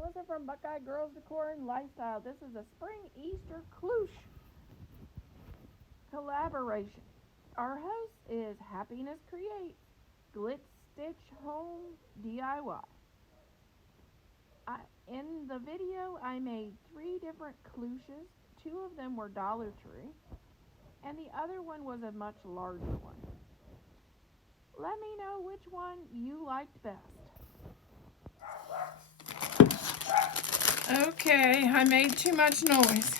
Melissa from Buckeye Girls Decor and Lifestyle. This is a Spring Easter clouche collaboration. Our host is Happiness Creates Glitz Stitch Home DIY. In the video, I made 3 different clouches. 2 of them were Dollar Tree, and the other one was a much larger one. Let me know which one you liked best. Okay, I made too much noise.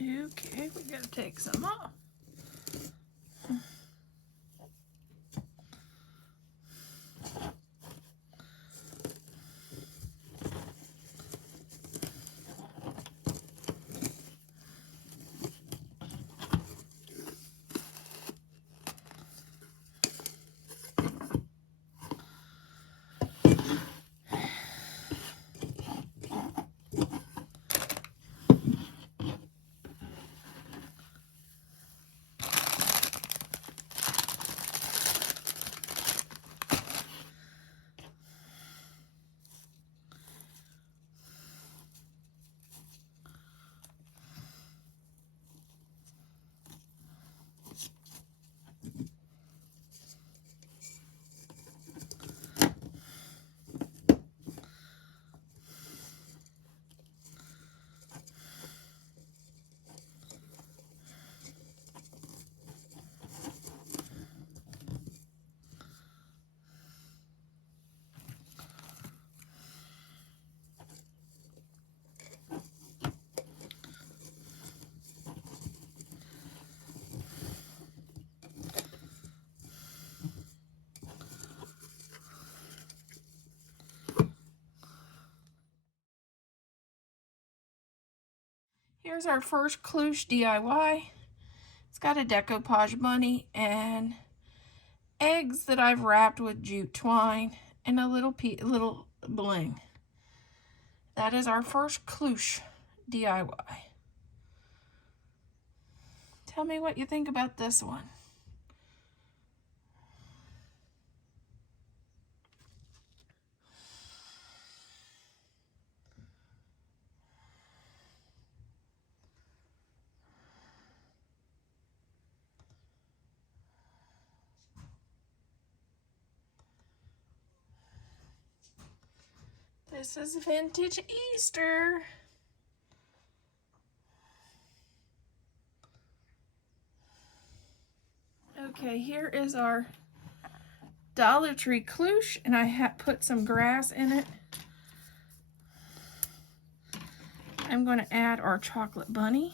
Okay, we gotta take some off. Here's our first clouche DIY. It's got a decoupage bunny and eggs that I've wrapped with jute twine and a little bling. That is our first clouche DIY. Tell me what you think about this one. This is Vintage Easter. Okay, here is our Dollar Tree clouche, and I put some grass in it. I'm going to add our chocolate bunny.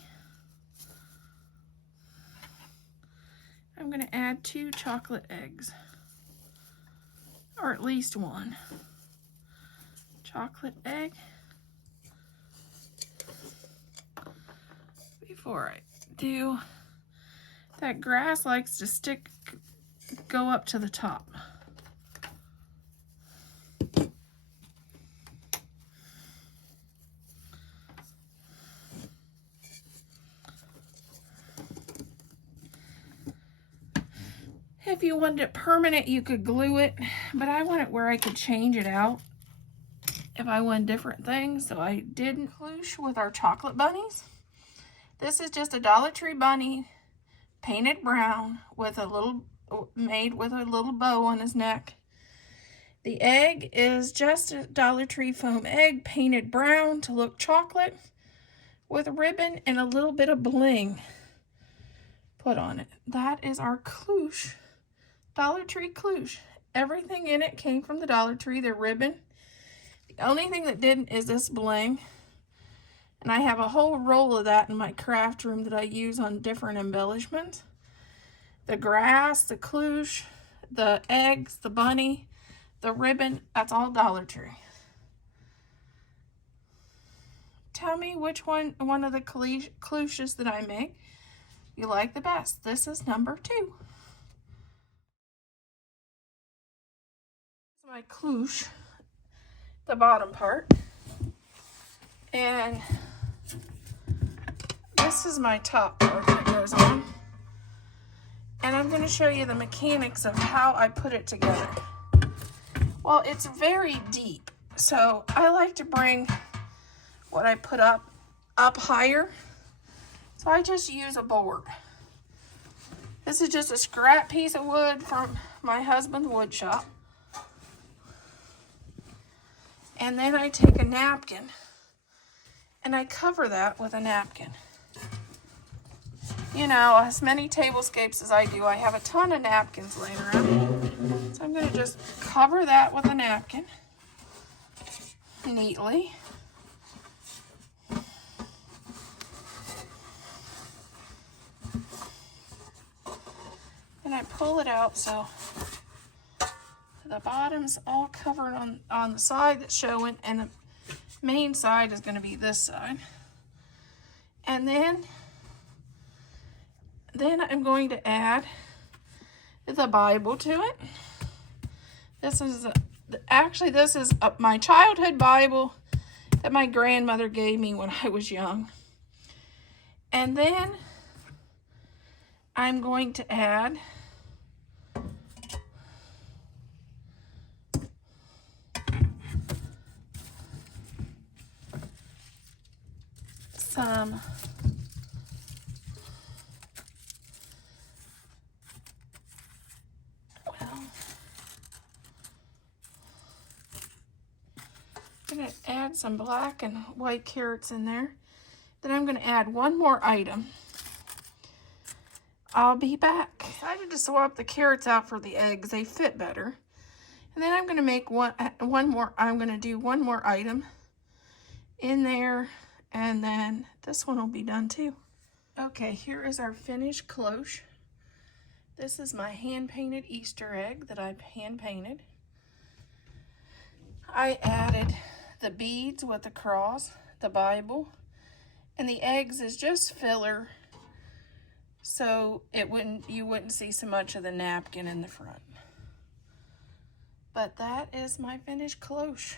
I'm going to add 2 chocolate eggs, or at least 1. Chocolate egg. Before I do, that grass likes to go up to the top. If you wanted it permanent, you could glue it, but I want it where I could change it out if I want different things, so I didn't. Clouche with our chocolate bunnies. This is just a Dollar Tree bunny, painted brown, made with a little bow on his neck. The egg is just a Dollar Tree foam egg, painted brown to look chocolate, with ribbon and a little bit of bling put on it. That is our clouche, Dollar Tree clouche. Everything in it came from the Dollar Tree, the ribbon. The only thing that didn't is this bling. And I have a whole roll of that in my craft room that I use on different embellishments. The grass, the clouche, the eggs, the bunny, the ribbon, that's all Dollar Tree. Tell me which one of the clouches that I make you like the best. This is number 2. My clouche, the bottom part, and this is my top part that goes on, and I'm going to show you the mechanics of how I put it together. Well, it's very deep, so I like to bring what I put up higher, so I just use a board. This is just a scrap piece of wood from my husband's wood shop. And then I take a napkin and I cover that with a napkin. You know, as many tablescapes as I do, I have a ton of napkins laying around. So I'm going to just cover that with a napkin neatly. And I pull it out so the bottom's all covered on the side that's showing, and the main side is going to be this side. And then I'm going to add the Bible to it. This is my childhood Bible that my grandmother gave me when I was young. And then I'm going to add some I'm going to add some black and white carrots in there. Then I'm going to add one more item. I'll be back. I decided to swap the carrots out for the eggs. They fit better. And then I'm going to make I'm going to do one more item in there, and then this one will be done too. Okay, here is our finished cloche. This is my hand-painted Easter egg that I hand-painted. I added the beads with the cross, the Bible, and the eggs is just filler, so you wouldn't see so much of the napkin in the front. But that is my finished cloche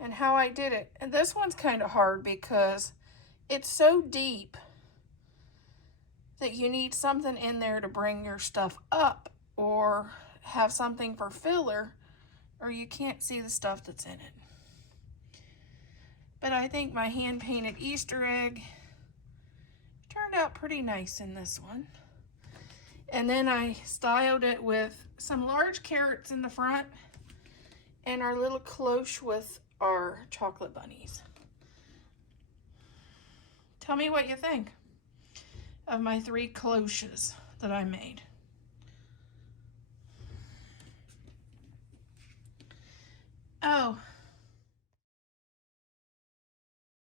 and how I did it. And this one's kind of hard because it's so deep that you need something in there to bring your stuff up or have something for filler, or you can't see the stuff that's in it. But I think my hand-painted Easter egg turned out pretty nice in this one. And then I styled it with some large carrots in the front and our little cloche with our chocolate bunnies. Tell me what you think of my 3 cloches that I made. Oh,